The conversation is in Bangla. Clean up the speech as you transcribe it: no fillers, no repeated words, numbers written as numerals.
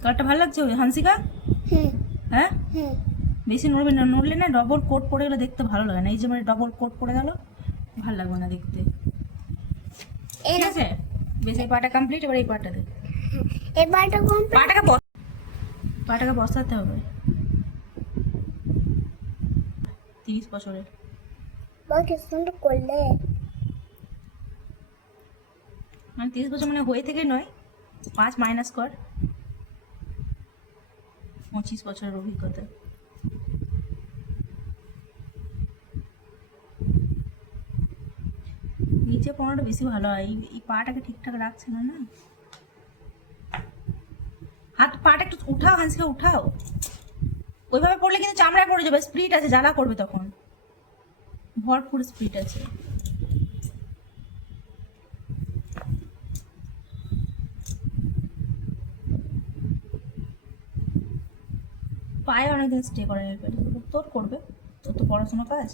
কালারটা ভালো লাগছে ওই হানসিকা? হুম হ্যাঁ, হুম বেশি নড়বে না, নড়লে না ডবল কোট পড়ে গেলে দেখতে ভালো লাগে না। এই যে মানে ডবল কোট পড়ে গেল, ভালো লাগবে না দেখতে। ঠিক আছে, বেশ এই পাটা কমপ্লিট। এবার এই পাটা দে, এবারটা কমপ্লিট। পাটাকে বসাতে হবে। 30 বছরের মা কি সুন্দর করলে। মানে 30 বছর মানে হয়ে থেকে নয়, 5 মাইনাস কর, 25 বছরের অভিজ্ঞতা। নিচে পড়াটা বেশি ভালো হয়, এই পাটাকে ঠিকঠাক রাখছে না না। হাত পাটা একটু উঠাও, হাঁসকে উঠাও। ওইভাবে পড়লে কিন্তু চামড়ায় পড়ে যাবে, স্প্লিট আছে, জ্বালা করবে তখন, ভরপুর স্প্লিট আছে। পায়ে অনেকদিন স্টে করে নেবে, তোর করবে, তোর তো পড়াশোনা কাজ।